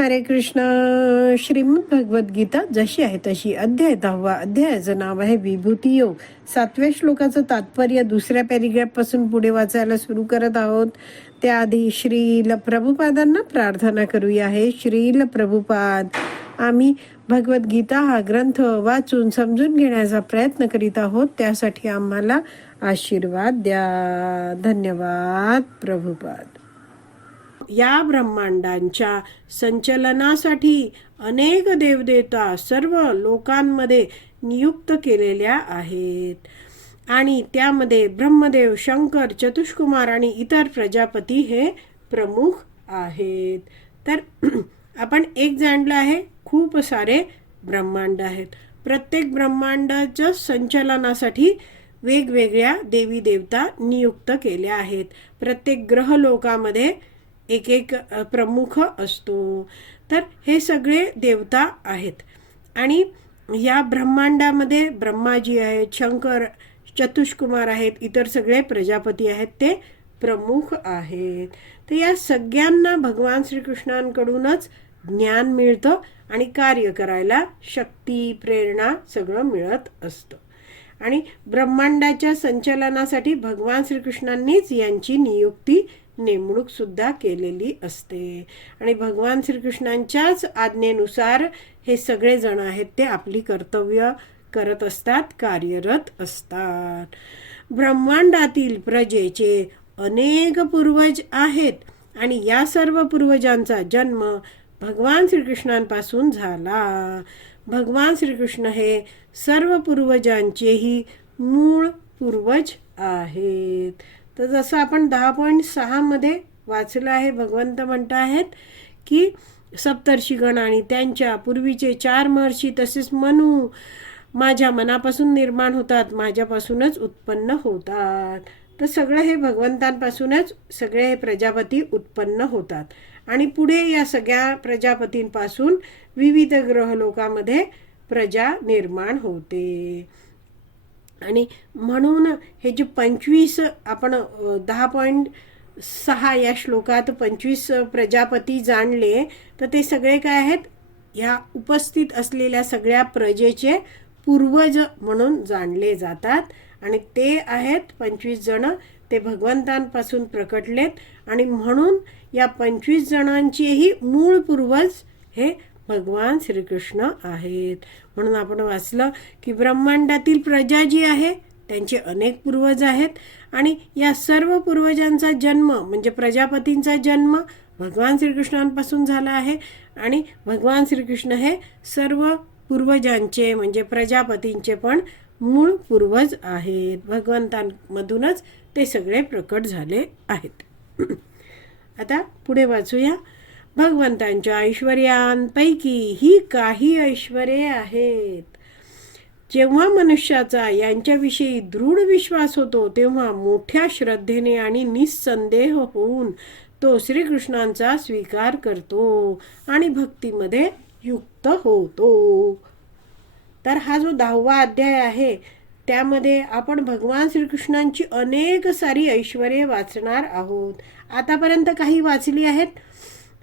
हरे कृष्ण. श्रीमद भगवत गीता जशी आहे तशी अध्याय दहावा अध्यायाचं नाव आहे विभूती योग. सातव्या श्लोकाचं तात्पर्य दुसऱ्या पॅरिग्राफपासून पुढे वाचायला सुरू करत आहोत. त्याआधी श्रील प्रभुपादांना प्रार्थना करूया. हे श्रील प्रभुपाद आम्ही भगवद्गीता हा ग्रंथ वाचून समजून घेण्याचा प्रयत्न करीत आहोत. त्यासाठी आम्हाला आशीर्वाद द्या. धन्यवाद प्रभुपाद. या ब्रह्मांडांच्या संचलनासाठी अनेक देवदेवता सर्व लोकांमध्ये नियुक्त केलेल्या आहेत. आणि त्यामध्ये ब्रह्मदेव शंकर चतुष्कुमार आणि इतर प्रजापती हे प्रमुख आहेत. तर आपण एक जाणलं आहे खूप सारे ब्रह्मांड आहेत. प्रत्येक ब्रह्मांडाच्या संचलनासाठी वेगवेगळ्या देवी देवता नियुक्त केल्या आहेत. प्रत्येक ग्रहलोकामध्ये एक एक प्रमुख असतो. तर हे सगळे देवता आहेत. आणि या ब्रह्मांडामध्ये ब्रह्माजी आहेत शंकर चतुष्कुमार आहेत इतर सगळे प्रजापती आहेत ते प्रमुख आहेत. तर या सगळ्यांना भगवान श्रीकृष्णांकडूनच ज्ञान मिळतं आणि कार्य करायला शक्ती प्रेरणा सगळं मिळत असतं. आणि ब्रह्मांडाच्या संचलनासाठी भगवान श्रीकृष्णांनीच यांची नियुक्ती नेमणूक सुद्धा केलेली असते. आणि भगवान श्रीकृष्णांच्याच आज्ञेनुसार हे सगळेजण आहेत ते आपली कर्तव्य करत असतात कार्यरत असतात. ब्रह्मांडातील प्रजेचे अनेक पूर्वज आहेत आणि या सर्व पूर्वजांचा जन्म भगवान श्रीकृष्णांपासून झाला. भगवान श्रीकृष्ण हे सर्व पूर्वजांचेही मूळ पूर्वज आहेत. तर जसं आपण दहा पॉईंट सहामध्ये वाचलं आहे भगवंत म्हणत आहेत की सप्तर्षीगण आणि त्यांच्या पूर्वीचे चार महर्षी तसेच मनू माझ्या मनापासून निर्माण होतात माझ्यापासूनच उत्पन्न होतात. तर सगळं हे भगवंतांपासूनच सगळे हे प्रजापती उत्पन्न होतात. आणि पुढे या सगळ्या प्रजापतींपासून विविध ग्रहलोकामध्ये प्रजा निर्माण होते. आणि म्हणून हे जे पंचवीस आपण दहा पॉईंट सहा या श्लोकात पंचवीस प्रजापती जाणले तर ते सगळे काय आहेत? ह्या उपस्थित असलेल्या सगळ्या प्रजेचे पूर्वज म्हणून जाणले जातात. आणि ते आहेत पंचवीस जणं ते भगवंतांपासून प्रकटलेत. आणि म्हणून या पंचवीस जणांचेही मूळ पूर्वज हे भगवान श्रीकृष्ण आहेत. म्हणून आपण वाचलं की ब्रह्मांडातील प्रजा जी आहे त्यांचे अनेक पूर्वज आहेत आणि या सर्व पूर्वजांचा जन्म म्हणजे प्रजापतींचा जन्म भगवान श्रीकृष्णांपासून झाला आहे आणि भगवान श्रीकृष्ण हे सर्व पूर्वजांचे म्हणजे प्रजापतींचे पण मूळ पूर्वज आहेत. भगवंतांमधूनच ते सगळे प्रकट झाले आहेत. आता पुढे वाचूया. भगवंतांच्या ऐश्वर्यांपैकी ही काही ऐश्वर्ये आहेत. जेव्हा मनुष्याचा यांच्याविषयी दृढ विश्वास होतो तेव्हा मोठ्या श्रद्धेने आणि निस्संदेह होऊन तो श्रीकृष्णांचा स्वीकार करतो आणि भक्तीमध्ये युक्त होतो. तर हा जो दहावा अध्याय आहे त्यामध्ये आपण भगवान श्रीकृष्णांची अनेक सारी ऐश्वर्ये वाचणार आहोत. आतापर्यंत काही वाचली आहेत?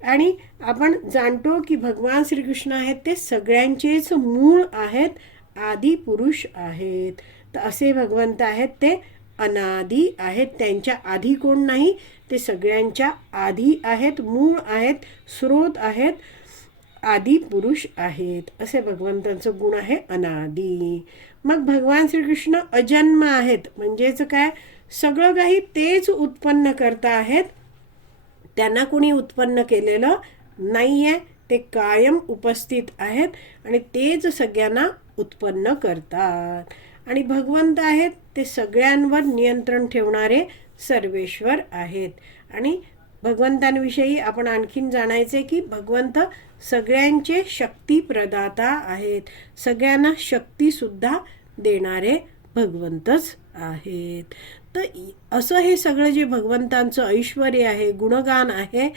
आणि आपण जाणतो की भगवान श्रीकृष्ण आहेत ते सगळ्यांचेच मूळ आहेत आदी पुरुष आहेत. तर असे भगवंत आहेत ते अनादी आहेत. त्यांच्या आधी कोण नाही ते सगळ्यांच्या आधी आहेत मूळ आहेत स्रोत आहेत आदी पुरुष आहेत. असे भगवंतांचं गुण आहे अनादी. मग भगवान श्रीकृष्ण अजन्म आहेत. म्हणजेच काय? सगळं काही तेच उत्पन्न करता आहेत त्यांना कुणी उत्पन्न केलेलं नाही आहे ते कायम उपस्थित आहेत आणि तेच सगळ्यांना उत्पन्न करतात. आणि भगवंत आहेत ते सगळ्यांवर नियंत्रण ठेवणारे सर्वेश्वर आहेत. आणि भगवंतांविषयी आपण आणखीन जाणायचे की भगवंत सगळ्यांचे शक्ती प्रदाता आहेत. सगळ्यांना शक्तीसुद्धा देणारे भगवंतच आहेत. तर असं हे सगळं जे भगवंतांचं ऐश्वर आहे गुणगान आहे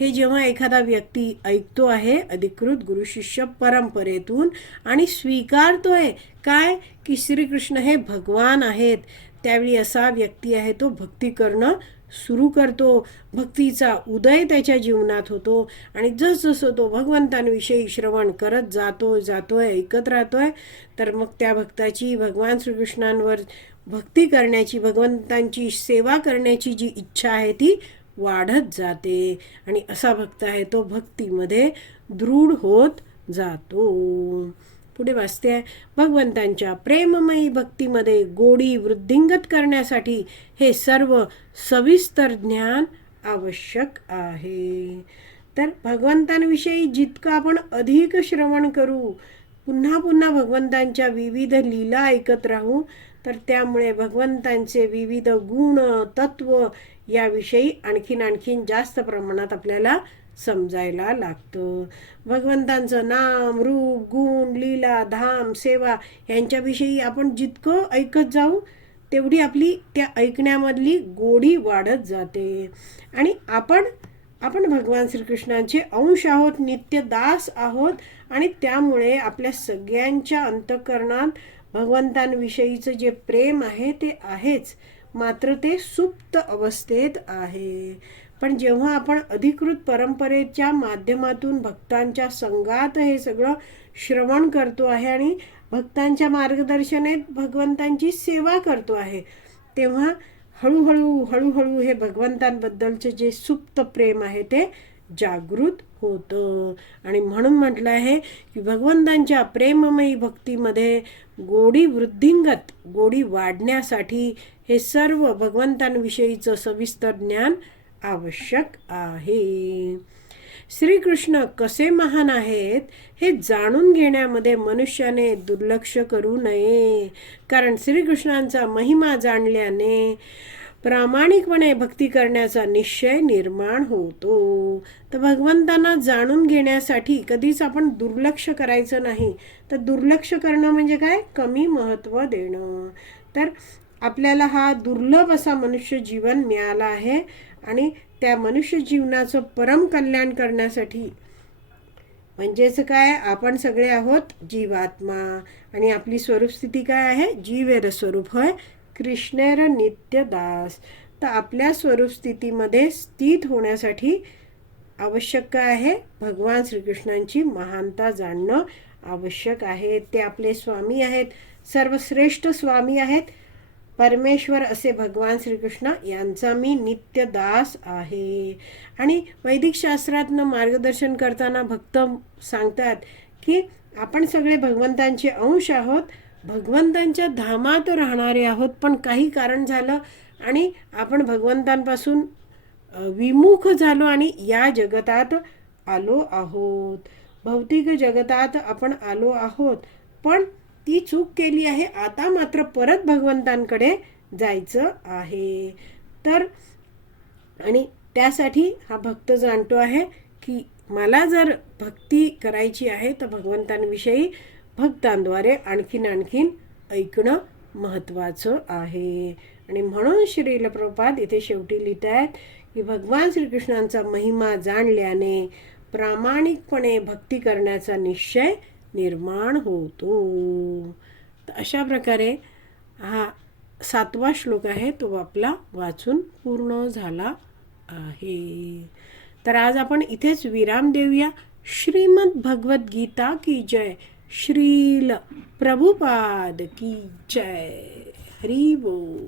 हे जेव्हा एखादा व्यक्ती ऐकतो आहे अधिकृत गुरुशिष्य परंपरेतून आणि स्वीकारतो आहे काय? की श्रीकृष्ण हे भगवान आहेत. त्यावेळी असा व्यक्ती आहे तो भक्ती करणं सुरू करतो. भक्तीचा उदय त्याच्या जीवनात होतो आणि जसजसं तो भगवंतांविषयी श्रवण करत जातो जातोय ऐकत राहतोय तर मग त्या भक्ताची भगवान श्रीकृष्णांवर भक्ती करण्याची भगवंतांची सेवा करण्याची जी इच्छा आहे ती वाढत जाते. आणि असा भक्त आहे तो भक्तीमध्ये दृढ होत जातो. पुढे वाचते आहे भगवंतांच्या प्रेममयी भक्तीमध्ये गोडी वृद्धिंगत करण्यासाठी हे सर्व सविस्तर ज्ञान आवश्यक आहे. तर भगवंतांविषयी जितकं आपण अधिक श्रवण करू पुन्हा पुन्हा भगवंतांच्या विविध लीला ऐकत राहू तर त्यामुळे भगवंतांचे विविध गुण तत्व याविषयी आणखीन आणखीन जास्त प्रमाणात आपल्याला समजायला लागतं. भगवंतांचं नाम रूप गुण लीला धाम सेवा यांच्याविषयी आपण जितकं ऐकत जाऊ तेवढी आपली त्या ऐकण्यामधली गोडी वाढत जाते. आणि आपण आपण भगवान श्रीकृष्णांचे अंश आहोत नित्य दास आहोत आणि त्यामुळे आपल्या सगळ्यांच्या अंतःकरणात भगवंतांविषयीचं जे प्रेम आहे ते आहेच. मात्र ते सुप्त अवस्थेत आहे. पण जेव्हा आपण अधिकृत परंपरेच्या माध्यमातून भक्तांच्या संघात हे सगळं श्रवण करतो आहे आणि भक्तांच्या मार्गदर्शनेत भगवंतांची सेवा करतो आहे तेव्हा हळूहळू हळूहळू हे भगवंतांबद्दलचं जे सुप्त प्रेम आहे ते जागृत होतं. आणि म्हणून म्हटलं आहे की भगवंतांच्या प्रेममयी भक्तीमध्ये गोडी वृद्धिंगत गोडी वाढण्यासाठी हे सर्व भगवंतांविषयीचं सविस्तर ज्ञान आवश्यक आहे. श्रीकृष्ण कसे महान आहेत हे जाणून घेण्यामध्ये मनुष्याने दुर्लक्ष करू नये. कारण श्रीकृष्णांचा महिमा जाणल्याने प्रामाणिकपणे भक्ती करण्याचा निश्चय निर्माण होतो. तर भगवंतांना जाणून घेण्यासाठी कधीच आपण दुर्लक्ष करायचं नाही. तर दुर्लक्ष करणं म्हणजे काय? कमी महत्त्व देणं. तर आपल्याला हा दुर्लभ असा मनुष्य जीवन मिळाला आहे आणि त्या मनुष्य जीवनाचं परम कल्याण करण्यासाठी म्हणजेच काय? आपण सगळे आहोत जीवात्मा. आणि आपली स्वरूपस्थिती काय आहे? जीवेर स्वरूप. होय? कृष्णेर नित्यदास तर आपल्या स्वरूपस्थितीमध्ये स्थित होण्यासाठी आवश्यक आहे भगवान श्रीकृष्णांची महानता जाणणं आवश्यक आहे. ते आपले स्वामी आहेत सर्वश्रेष्ठ स्वामी आहेत. परमेश्वर असे भगवान श्रीकृष्ण यांचा मी नित्य दास आहे. आणि वैदिक शास्त्रातनं मार्गदर्शन करताना भक्त सांगतात की आपण सगळे भगवंतांचे अंश आहोत भगवंतांच्या धामात राहणारे आहोत पण काही कारण झालं आणि आपण भगवंतांपासून विमुख झालो आणि या जगतात आलो आहोत. भौतिक जगतात आपण आलो आहोत पण ती चूक केली आहे आता मात्र परत भगवंतांकडे जायचं आहे. तर आणि त्यासाठी हा भक्त जाणतो आहे की मला जर भक्ती करायची आहे तर भगवंतांविषयी भक्तांद्वारे आणखीन आणखीन ऐकणं महत्त्वाचं आहे. आणि म्हणून श्रील प्रपात इथे शेवटी लिहित आहेत की भगवान श्रीकृष्णांचा महिमा जाणल्याने प्रामाणिकपणे भक्ती करण्याचा निश्चय निर्माण होतो. तर अशा प्रकारे हा सातवा श्लोक आहे तो आपला वाचून पूर्ण झाला आहे. तर आज आपण इथेच विराम देऊया. श्रीमद भगवद्गीता की जय. श्रील प्रभुपाद की जय। हरि बोल।